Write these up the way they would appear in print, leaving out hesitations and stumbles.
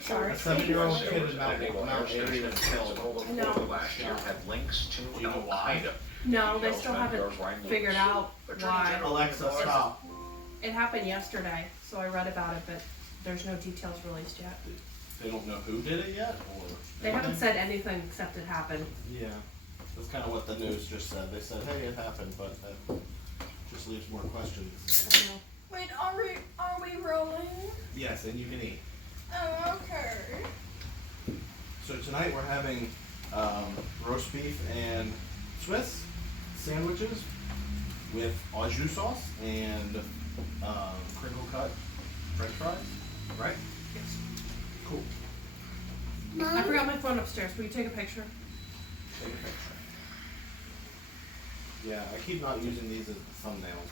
Sorry. A 7-year-old kid in Mount Airy was killed. I know. Last year had links to You know why? No, they still haven't figured out why. Alexa, stop. It happened yesterday, so I read about it, but there's no details released yet. They don't know who did it yet, or They haven't said anything except it happened. Yeah, that's kind of what the news just said. They said, "Hey, it happened," but that just leaves more questions. I don't know. Wait, are we rolling? Yes, and you can eat. Oh, okay. So tonight we're having roast beef and Swiss sandwiches with Au Jus sauce and crinkle cut French fries, right? Yes. Cool. I forgot my phone upstairs. Will you take a picture? Take a picture. Yeah, I keep not using these as the thumbnails,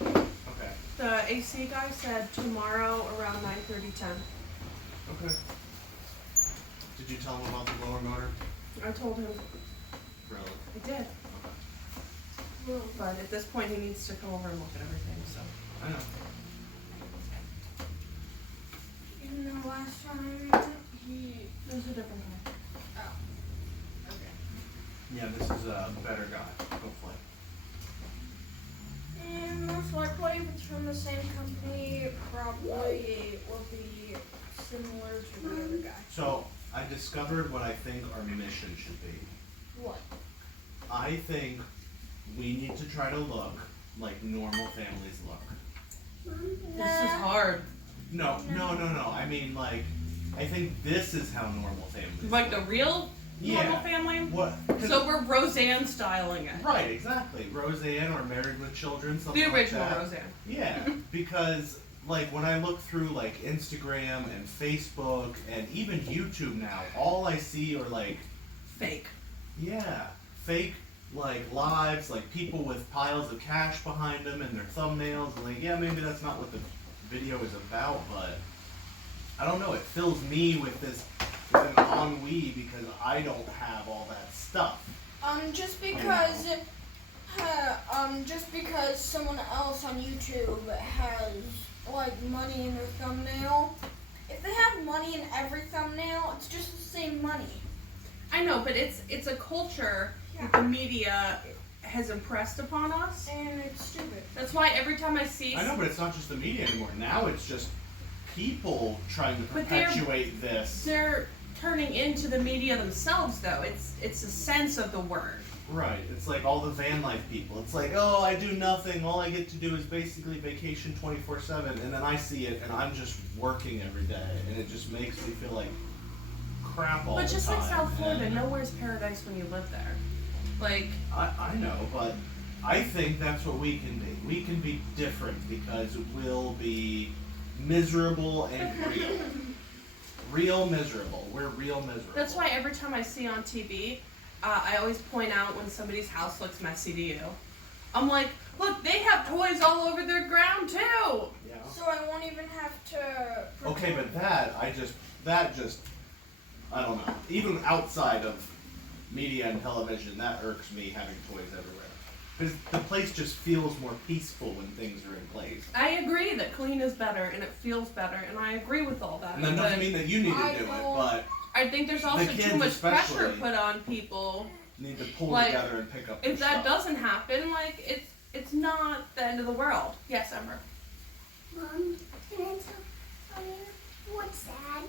but okay. The AC guy said tomorrow around 9:30, 10. Okay. Did you tell him about the blower motor? I told him. Really? I did. But at this point, he needs to come over and look at everything, so. I know. Even though last time It was a different guy. Oh. Okay. Yeah, this is a better guy, hopefully. And most likely, if it's from the same company, probably it will be similar to the other guy. So, I discovered what I think our mission should be. What? I think we need to try to look like normal families look. This is hard. No. I mean, like, I think this is how normal families Like look. the real normal Yeah. family? What? So we're Roseanne styling it. Right, exactly. Roseanne or Married with Children, something The like original that. Roseanne. Yeah, because like when I look through like Instagram and Facebook and even YouTube now, all I see are like Fake. fake like lives, like people with piles of cash behind them and their thumbnails, and like maybe that's not what the video is about, but I don't know, it fills me with this with an ennui because I don't have all that stuff. Just because someone else on YouTube has like money in their thumbnail, if they have money in every thumbnail, it's just the same money. I know, but it's a culture that the media has impressed upon us. And it's stupid. That's why every time I see... I know, but it's not just the media anymore. Now it's just people trying to But perpetuate this. They're turning into the media themselves, though. It's a sense of the word. Right. It's like all the van life people. It's like, oh, I do nothing. All I get to do is basically vacation 24/7. And then I see it and I'm just working every day. And it just makes me feel like crap all the time. But just like South Florida, And nowhere's paradise when you live there. Like... I know, but I think that's what we can be. We can be different because we'll be miserable and real. Real miserable. We're real miserable. That's why every time I see on TV, I always point out when somebody's house looks messy to you. I'm like, look, they have toys all over their ground too. Yeah. So I won't even have to. Okay, but that I don't know. Even outside of media and television, that irks me having toys everywhere. Because the place just feels more peaceful when things are in place. I agree that clean is better and it feels better, and I agree with all that. And that doesn't mean that you need to do it, but I think there's also the kids too much pressure especially put on people. need to pull Like, together and pick up their If that stuff. doesn't happen, like it's not the end of the world. Yes, Ember. Mom, can I tell you what's sad?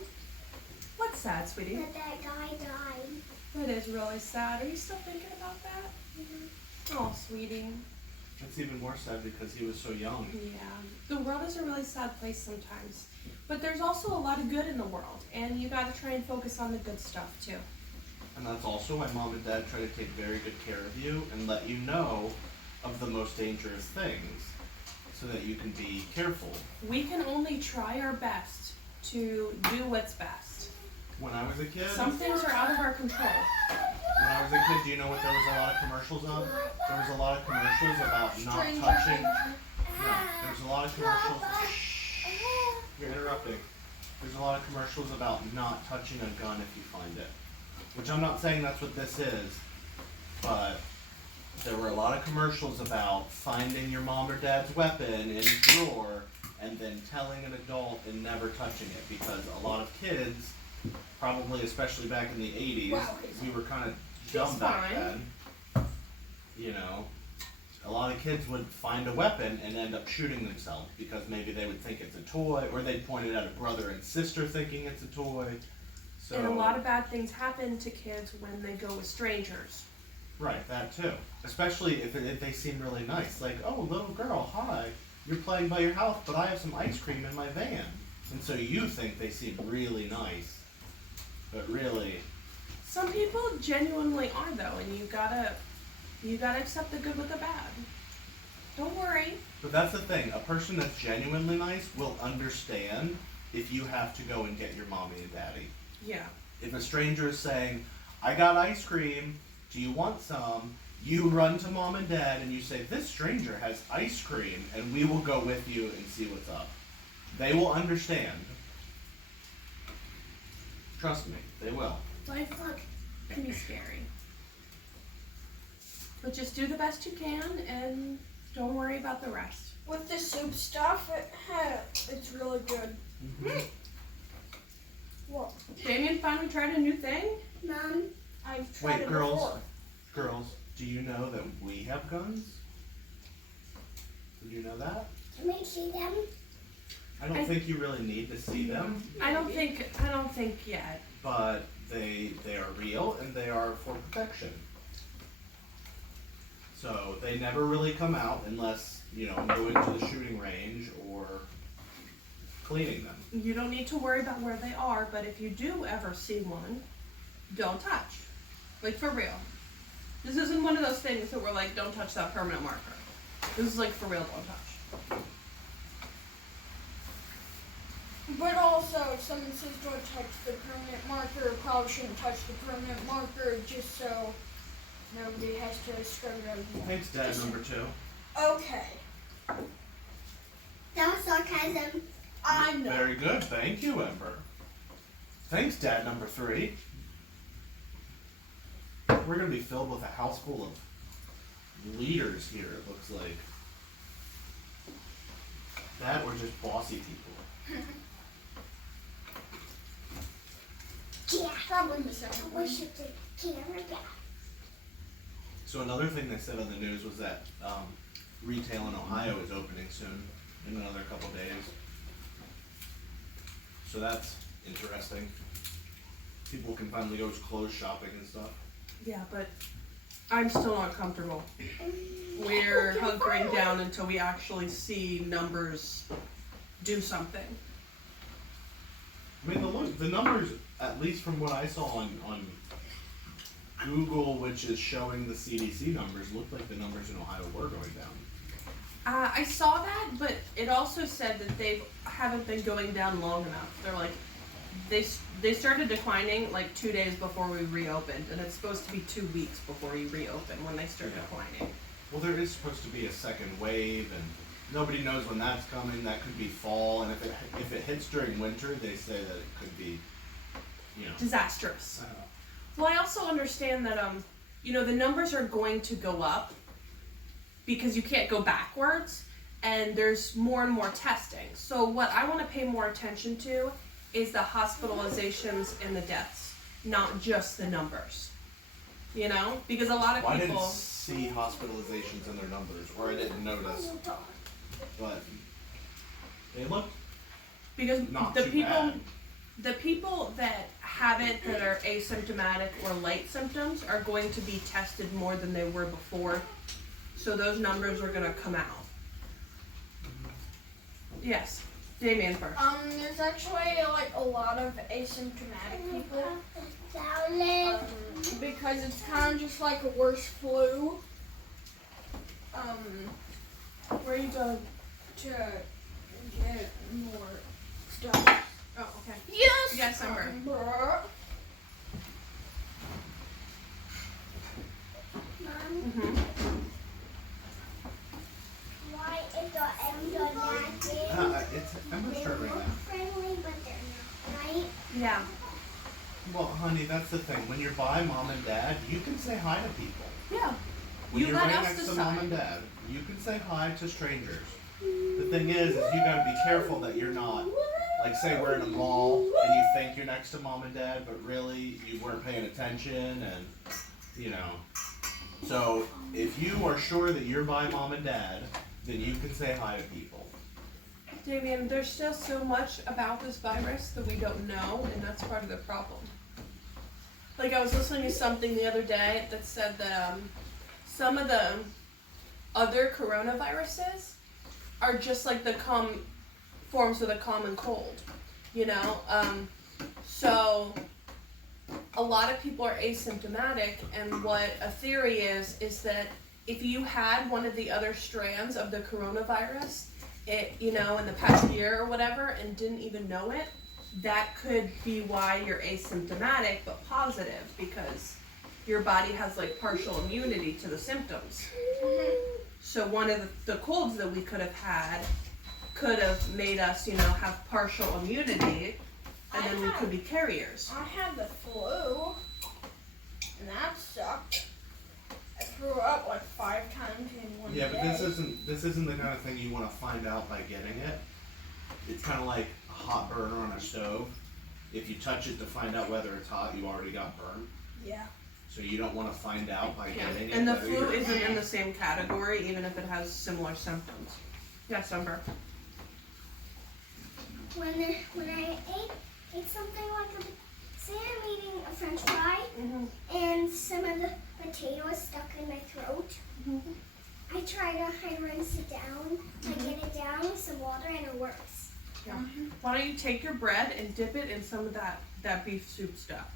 What's sad, sweetie? That guy died. That is really sad. Are you still thinking about that? Oh, sweetie. It's even more sad because he was so young. Yeah. The world is a really sad place sometimes. But there's also a lot of good in the world, and you gotta try and focus on the good stuff too. And that's also why Mom and Dad try to take very good care of you and let you know of the most dangerous things so that you can be careful. We can only try our best to do what's best. When I was a kid, Some things are out of our control. When I was a kid, do you know what there was a lot of commercials of? There was a lot of commercials about not touching. No, there was a lot of commercials. Shh, you're interrupting. There's a lot of commercials about not touching a gun if you find it. Which I'm not saying that's what this is, but there were a lot of commercials about finding your mom or dad's weapon in a drawer and then telling an adult and never touching it, because a lot of kids, probably especially back in the 80s, Wow. we were kind of dumb back then. You know, a lot of kids would find a weapon and end up shooting themselves because maybe they would think it's a toy, or they'd point it at a brother and sister thinking it's a toy. So, And a lot of bad things happen to kids when they go with strangers. right, that too. Especially if they seem really nice. Like, oh, little girl, hi. You're playing by your house, but I have some ice cream in my van. And so you think they seem really nice. But really, Some people genuinely are though, and you gotta accept the good with the bad. Don't worry. but that's the thing. A person that's genuinely nice will understand if you have to go and get your mommy and daddy. Yeah. If a stranger is saying, I got ice cream, do you want some? You run to mom and dad and you say, this stranger has ice cream, and we will go with you and see what's up. They will understand. Trust me, they will. Life can be scary. But just do the best you can and don't worry about the rest. With the soup stuff, it's really good. What? Damien finally tried a new thing? Mom, I've tried Wait, it girls. before. Girls, do you know that we have guns? Did you know that? can we see them? I don't think you really need to see them, I don't think yet. but they are real and they are for protection. So they never really come out unless, you know, going to the shooting range or cleaning them. You don't need to worry about where they are, but if you do ever see one, don't touch. Like, for real. This isn't one of those things that we're like, don't touch that permanent marker. This is like, for real, don't touch. But also, if someone says don't touch the permanent marker, probably shouldn't touch the permanent marker just so nobody has to scrub it out again. Thanks, Dad, number 2. Okay. That was sarcasm. I know. Very good, thank you, Ember. Thanks, Dad, number 3. We're gonna be filled with a house full of leaders here, it looks like. That or just bossy people. Yeah. Probably the second We one. should take camera back. So another thing they said on the news was that retail in Ohio is opening soon, in another couple days. So that's interesting. People can finally go clothes shopping and stuff. Yeah, but I'm still not comfortable. We're hunkering down until we actually see numbers do something. I mean, the numbers, at least from what I saw on Google, which is showing the CDC numbers, looked like the numbers in Ohio were going down. I saw that, but it also said that they haven't been going down long enough. They're like, they started declining like 2 days before we reopened, and it's supposed to be 2 weeks before you reopen when they start Yeah. declining. Well, there is supposed to be a second wave, and nobody knows when that's coming. That could be fall, and if it hits during winter, they say that it could be, you know. Disastrous. Well, I also understand that the numbers are going to go up because you can't go backwards, and there's more and more testing. So what I want to pay more attention to is the hospitalizations and the deaths, not just the numbers. You know, because a lot of Well, I people. didn't see hospitalizations in their numbers, or I didn't notice, but they look Because not the too people, bad. the people that have it that are asymptomatic or light symptoms are going to be tested more than they were before, so those numbers are going to come out. Yes, Damien first. There's actually like a lot of asymptomatic people. Because it's kind of just like a worse flu. Where are you going? To get more stuff. Oh, okay. Yes. Yes, Ember. Mom, Mhm. why is the Ember that big? It's Ember's They're turn right more now. friendly, but they're not, right? Yeah. Well, honey, that's the thing. When you're by mom and dad, you can say hi to people. Yeah. When You you're let right us next to decide. mom and dad, you can say hi to strangers. The thing is you gotta be careful that you're not, like say we're in a mall and you think you're next to mom and dad, but really you weren't paying attention and, you know. So if you are sure that you're by mom and dad, then you can say hi to people. Damien, there's still so much about this virus that we don't know, and that's part of the problem. Like, I was listening to something the other day that said that some of the other coronaviruses are just like the forms of the common cold, you know? So a lot of people are asymptomatic, and what a theory is that if you had one of the other strands of the coronavirus, you know, in the past year or whatever, and didn't even know it, that could be why you're asymptomatic but positive, because your body has like partial immunity to the symptoms. So one of the colds that we could have had could have made us, you know, have partial immunity, and then we could be carriers. I had the flu, and that sucked. I threw up like 5 times in one day. Yeah, but this isn't the kind of thing you want to find out by getting it. It's kind of like a hot burner on a stove. If you touch it to find out whether it's hot, you already got burned. Yeah. So you don't want to find out by getting it. And the flu isn't in the same category, even if it has similar symptoms. Yes, Umber. When I ate something like say I'm eating a French fry and some of the potato is stuck in my throat. I try to rinse it down, I get it down with some water, and it works. Yeah. Why don't you take your bread and dip it in some of that beef soup stuff?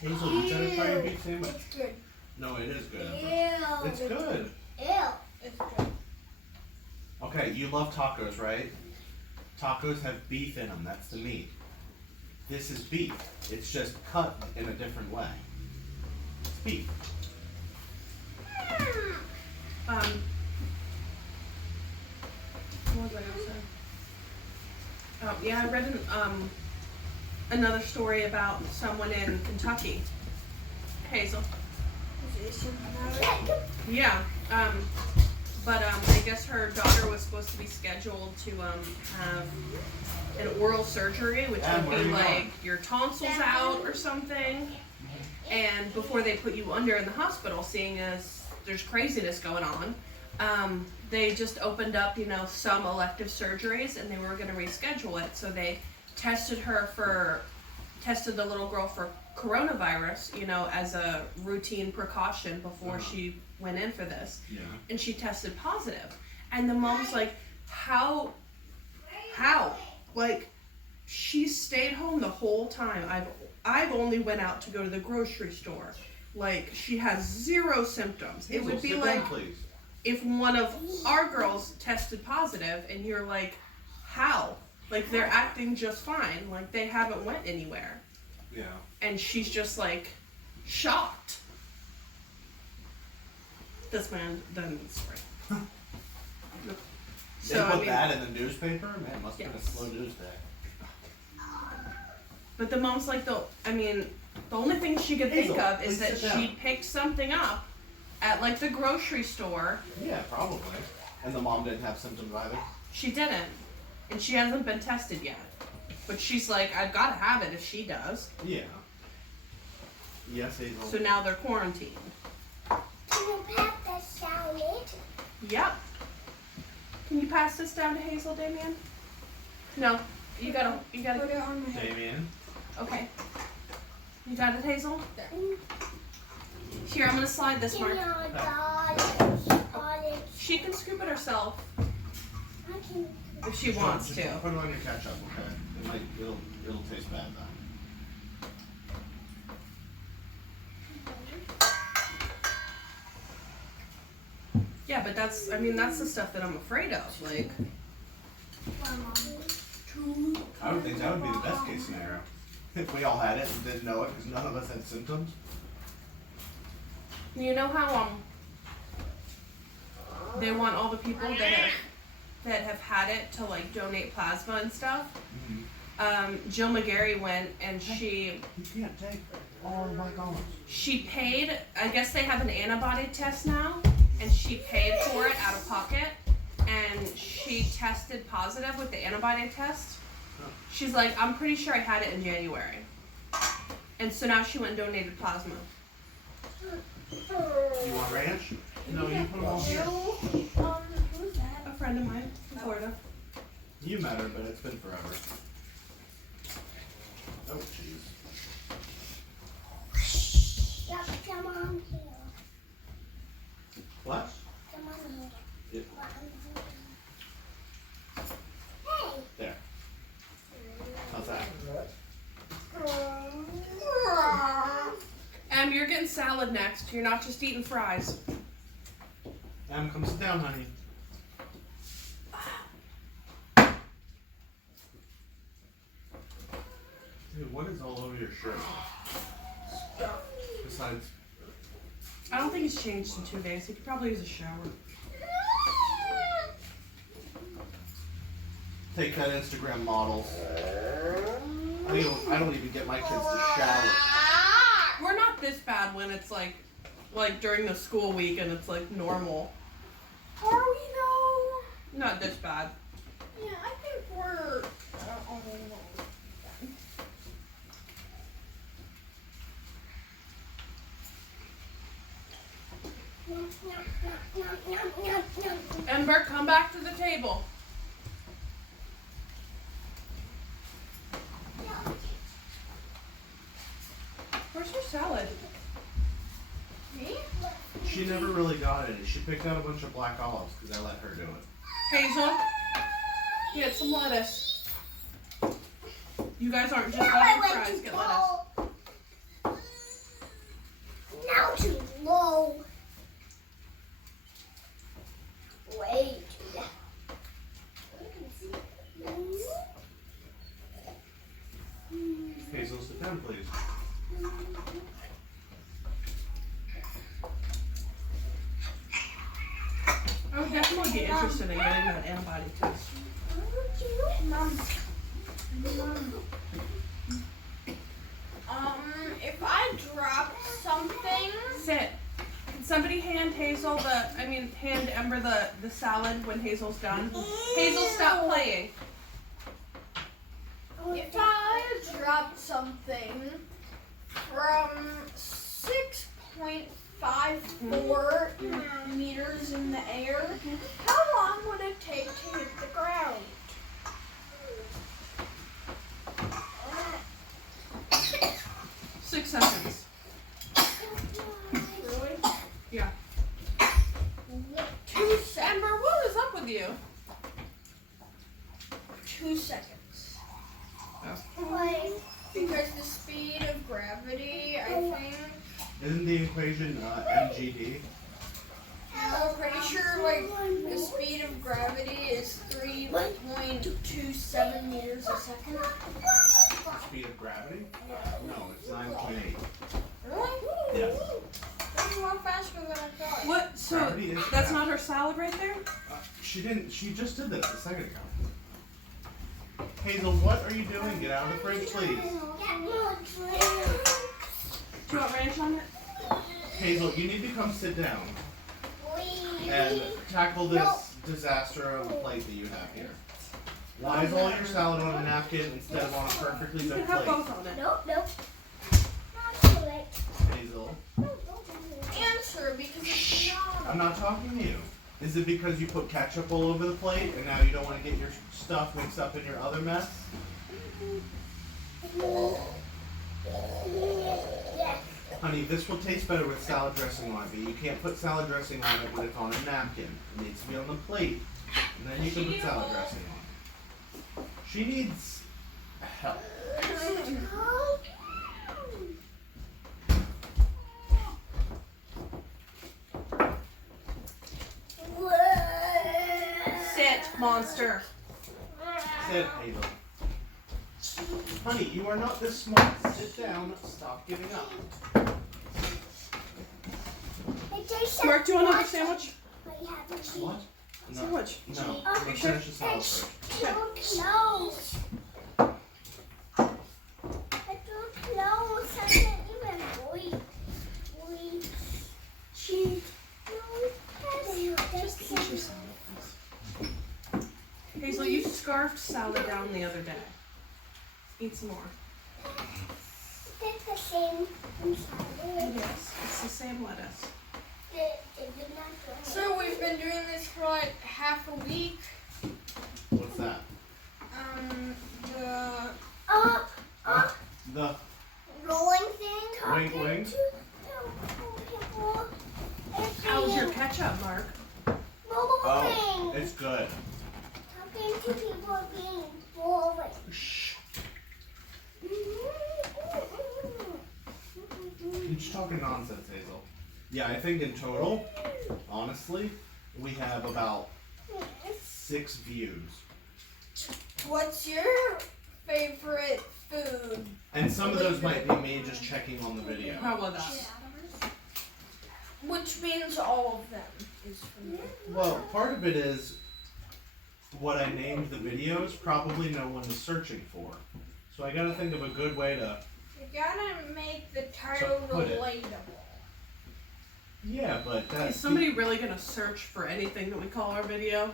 Hazel, you tried to try your beef sandwich? It's good. No, it is good. Ew. It's good. Ew. It's good. Okay, you love tacos, right? Tacos have beef in them. That's the meat. This is beef. It's just cut in a different way. It's beef. What was I gonna say? Yeah, I read another story about someone in Kentucky. Hazel. Is it asymptomatic? Yeah. But I guess her daughter was supposed to be scheduled to have an oral surgery, which would be like your tonsils out or something. And before they put you under in the hospital, seeing as there's craziness going on, they just opened up, you know, some elective surgeries, and they were going to reschedule it. So they tested the little girl for coronavirus, you know, as a routine precaution before she went in for this. Yeah. And she tested positive. And the mom's like, how? Like, she stayed home the whole time. I've only went out to go to the grocery store. Like, she has 0 symptoms. It would be like if one of our girls tested positive and you're like, how? Like, they're acting just fine. Like, they haven't went anywhere. Yeah. And she's just like shocked. This man doesn't spray. They put that in the newspaper? Man, it must have been a slow news day. But the mom's like, the only thing she could think of is that she picked something up at like the grocery store. Yeah, probably. And the mom didn't have symptoms either? She didn't. And she hasn't been tested yet. But she's like, I've got to have it if she does. Yeah. Yes, Hazel. So now they're quarantined. Can you pass the salad? Yep. Can you pass this down to Hazel, Damien? No. You gotta. Put it on my head. Damien? Okay. You got it, Hazel? Here, I'm gonna slide this, Give me Mark. all the olives. She can scoop it herself I can. if she wants to. Put it on your ketchup, okay? It'll taste bad though. Yeah, but that's the stuff that I'm afraid of. Like, I would think that would be the best case scenario. If we all had it and didn't know it because none of us had symptoms. you know how they want all the people that have had it to like donate plasma and stuff. Jill McGarry went and You can't take all of my columns. she paid. I guess they have an antibody test now, and she paid for it out of pocket. and she tested positive with the antibody test. She's like, I'm pretty sure I had it in January. And so now she went and donated plasma. You want ranch? No, you put them all here. Who's that? A friend of mine from Florida. You met her, but it's been forever. Oh, jeez. Yep, come on here. What? Come on here. Yeah. Hey. There. How's that? You're getting salad next. You're not just eating fries. Come sit down, honey. Dude, what is all over your shirt? Besides, I don't think it's changed in 2 days. He could probably use a shower. take that Instagram model. I don't even get my kids to shower. We're not this bad when it's like during the school week and it's like normal. Are we though? Not this bad. Yeah, I think we're. Ember, come back to the table. Where's your salad? Me? She never really got any. She picked out a bunch of black olives because I let her do it. Hazel, get some lettuce. You guys aren't just letting fries, get lettuce. Now too low. Way too low. Hazel, sit down, please. I would definitely be interested in getting that antibody test. Mom. If I drop something. Sit. Can somebody hand Ember the salad when Hazel's done? Hazel, stop playing. If I drop something from 6.54 meters in the air, how long would it take to hit the ground? Six seconds. Really? Yeah. 2 seconds. Ember, what is up with you? 2 seconds. Why? Because the speed of gravity, I think. Isn't the equation mgd? I'm pretty sure, like, the speed of gravity is 3.27 meters a second. Speed of gravity? No, it's 9.8. Really? Yes. That's a lot faster than I thought. What? So Gravity is that's fast. not her salad right there? She just did this a second ago. Hazel, what are you doing? Get out of the fridge, please. Do you want ranch on it? Hazel, you need to come sit down and tackle this disaster on the plate that you have here. Why is all your salad on a napkin instead of on a perfectly You good can have plate? both on it. Nope. Not too late. Hazel, Answer, because it's not. I'm not talking to you. Is it because you put ketchup all over the plate and now you don't want to get your stuff mixed up in your other mess? Yes. Honey, this will taste better with salad dressing on it, but you can't put salad dressing on it when it's on a napkin. It needs to be on the plate, and then you can put salad dressing on it. She needs help. Sit, monster. Sit, Hazel. Honey, you are not this smart. Sit down. Stop giving up. Mark, do you want another sandwich? What? No. Sandwich. No. Let's finish the salad first. Close. It's too close. I can't even breathe. Cheese. Just eat your salad, please. found the other day. Eat some more. It's the same inside. Yes, it's the same lettuce. So we've been doing this for like half a week. What's that? The Rolling thing. wink wink. How's your ketchup, Mark? Oh, it's good. Talking to people being boring. Shh. You're just talking nonsense, Hazel. Yeah, I think in total, honestly, we have about 6 views. What's your favorite food? And some of those might be me just checking on the video. How about that? Which means all of them is for me. Well, part of it is what I named the videos, probably no one is searching for. So I gotta think of a good way to... You gotta make the title put it. relatable. Yeah, but that's... Is somebody really gonna search for anything that we call our video?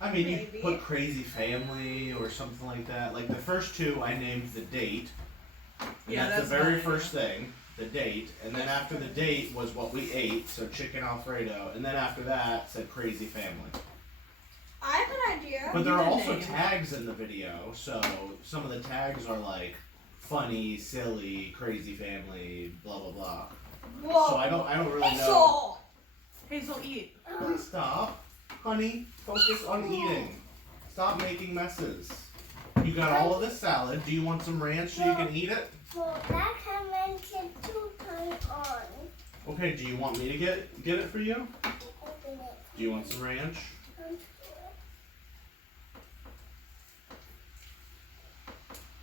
I mean, you Maybe. put Crazy Family or something like that. Like the first 2, I named the date. And Yeah, that's the that's very fine. first thing, the date. And then after the date was what we ate, so chicken Alfredo. And then after that said Crazy Family. I have an idea. But there are Good also name. tags in the video, so some of the tags are like funny, silly, crazy family, blah blah blah. Whoa. So I don't really know. Hazel! Hazel, eat. Please stop, honey. Focus on eating. Stop making messes. You got all of this salad. Do you want some ranch so you can eat it? Well, that can mention 2 turn on. Okay. Do you want me to get it for you? Open it. Do you want some ranch?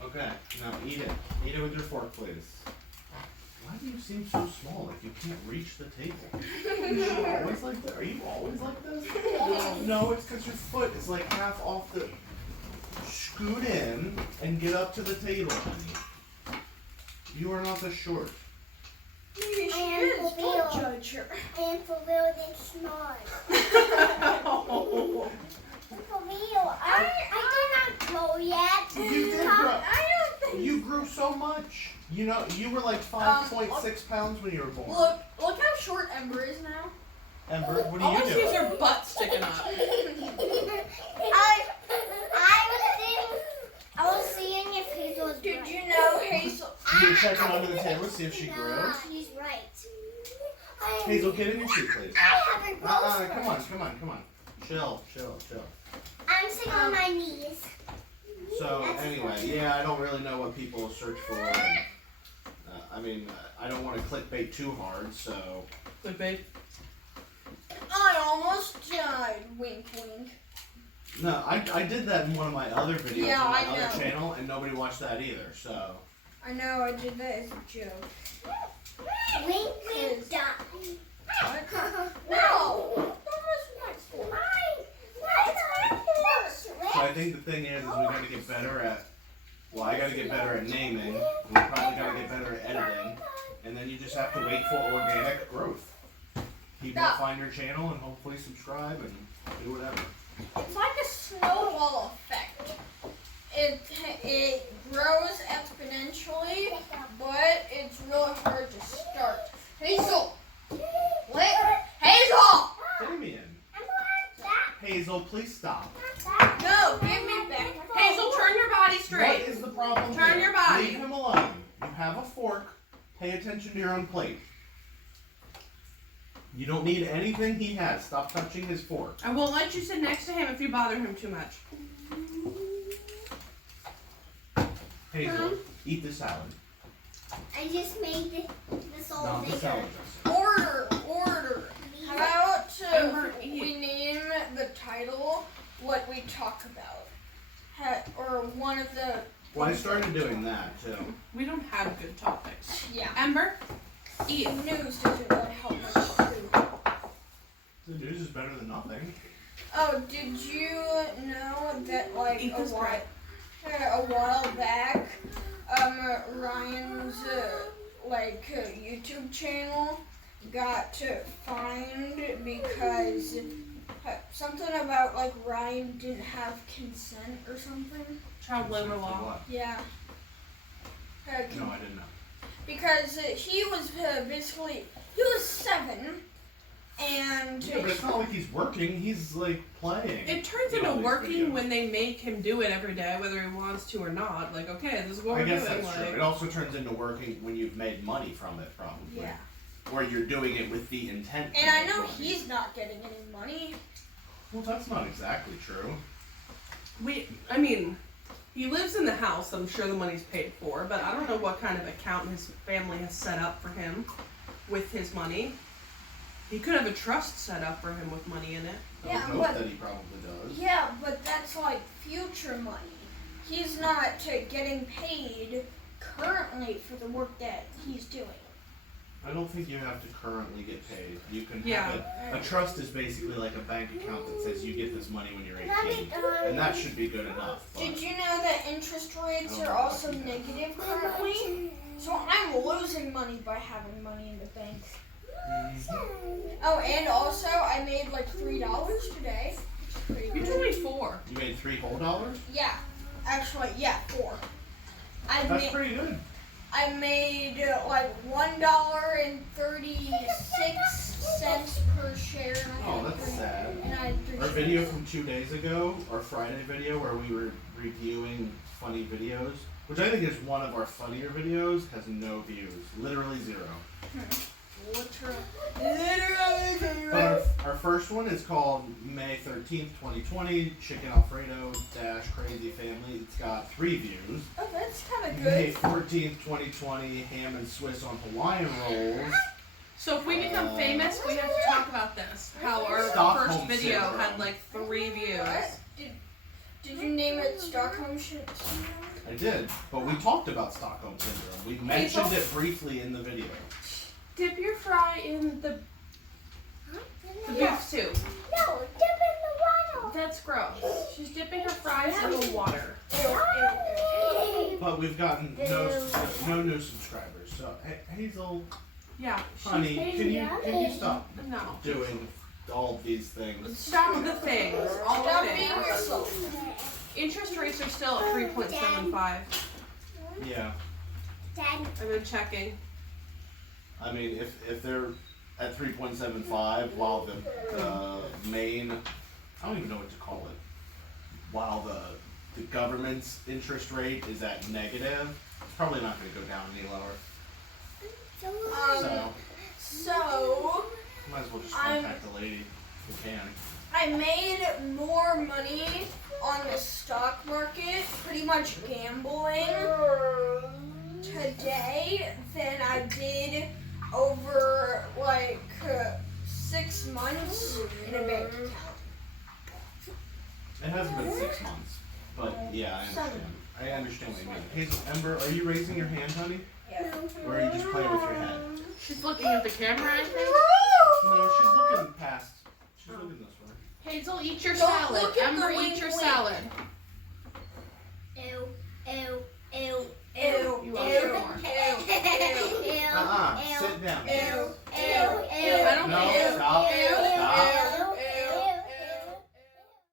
Okay. Now eat it. Eat it with your fork, please. Why do you seem so small? Like you can't reach the table. Are you always like this? Are you always like this? No, it's because your foot is like half off the. Scoot in and get up to the table, honey. You are not this short. Maybe she I am is. for Don't real. judge her. And for real, it's not. For real, I did not grow yet. You did grow. I don't think. You grew so much. You know, you were like 5.6 pounds when you were born. Look how short Ember is now. Ember, what All are I you see is doing? her butt sticking up. I was seeing if Hazel was Did right. you know Hazel? You were checking under the table to see if she grew. No, she's right. Hazel, get in your seat, please. I haven't grown. Come on. Chill. I'm sitting on my knees. So anyway, yeah, I don't really know what people search for. And, I don't want to clickbait too hard, so. Good babe. I almost died. Wink, wink. No, I did that in one of my other videos Yeah, on my I know. other channel, and nobody watched that either, so. I know I did that as a joke. Wink, die. What? No! That was my fault. So I think the thing is we gotta get better at, well, I gotta get better at naming, and we probably gotta get better at editing, and then you just have to wait for organic growth. People Stop. find your channel and hopefully subscribe and do whatever. It's like a snowball effect. It grows exponentially, but it's really hard to start. Hazel! Hazel! Damien, Hazel, please stop. No, give me back. Hazel, turn your body What straight. is the problem Turn here? your body. Leave him alone. You have a fork. Pay attention to your own plate. You don't need anything he has. Stop touching his fork. I won't let you sit next to him if you bother him too much. Hazel, eat the salad. I just made this all Not the bigger. salad dressing. Order. How about Ember, we name the title what we talk about? Or one of the. Well, I started doing that too. We don't have good topics. Yeah. Ember, eat. News doesn't really help much too. The news is better than nothing. Oh, did you know that like Eat a this bread. while back, Ryan's YouTube channel got fined because Something about like Ryan didn't have consent or something. Child labor law. What? Yeah. No, I didn't know. Because he was basically, he was 7, and Yeah, but it's not like he's working. He's like playing. It turns in all into these working videos. when they make him do it every day, whether he wants to or not. Like, okay, this is what I we're guess doing. that's Like, true. It also turns into working when you've made money from it, probably. yeah. Or you're doing it with the intent. to And I make know money. he's not getting any money. Well, that's not exactly true. I mean, he lives in the house. I'm sure the money's paid for, but I don't know what kind of account his family has set up for him with his money. He could have a trust set up for him with money in it. I Yeah, would hope but- that he probably does. Yeah, but that's like future money. He's not getting paid currently for the work that he's doing. I don't think you have to currently get paid. You can Yeah. have it. A trust is basically like a bank account that says you get this money when you're 18, and that should be good enough. But Did you know that interest rates are also negative currently? So I'm losing money by having money in the bank. Oh, and also I made like $3 today. Which is pretty You're good. only 4. You made $3 whole? Yeah, actually, yeah, 4. That's pretty good. I made like $1.36 per share. And I Oh, had that's sad. And I had 3 Our shares. video from 2 days ago, our Friday video where we were reviewing funny videos, which I think is one of our funnier videos, has no views. Literally 0. Literally But our first one is called May 13th, 2020, Chicken Alfredo dash Crazy Family. It's got 3 views. Oh, that's kind of May good. 14th, 2020, Ham and Swiss on Hawaiian rolls. So if we become famous, we have to talk about this. How our Stockholm first video Syndrome. had like 3 views. What? Did you name it Stockholm Syndrome? I did, but we talked about Stockholm Syndrome. We mentioned it briefly in the video. Dip your fry in the beef soup. No, dip in the water. That's gross. She's dipping her fries in the water. But we've gotten no new subscribers. So Hazel, Yeah. honey, can you stop No. doing all these things? Stop the things. All Stop the being things. yourself. Interest rates are still at 3.75. Yeah, Dad, I've been checking. I mean if they're at 3.75 while the main, I don't even know what to call it, while the government's interest rate is at negative, it's probably not going to go down any lower. So Might as well just contact the lady who can. I made more money on the stock market, pretty much gambling, today than I did over like 6 months in a bank account. It hasn't been 6 months, but yeah, I understand. I understand what you mean. Hazel, Ember, are you raising your hand, honey? Or are you just playing with your head? She's looking at the camera, I think. No, she's looking past. She's looking this way. Hazel, eat your Don't salad. look at the Ember, eat wink your wink. salad. ew, ew.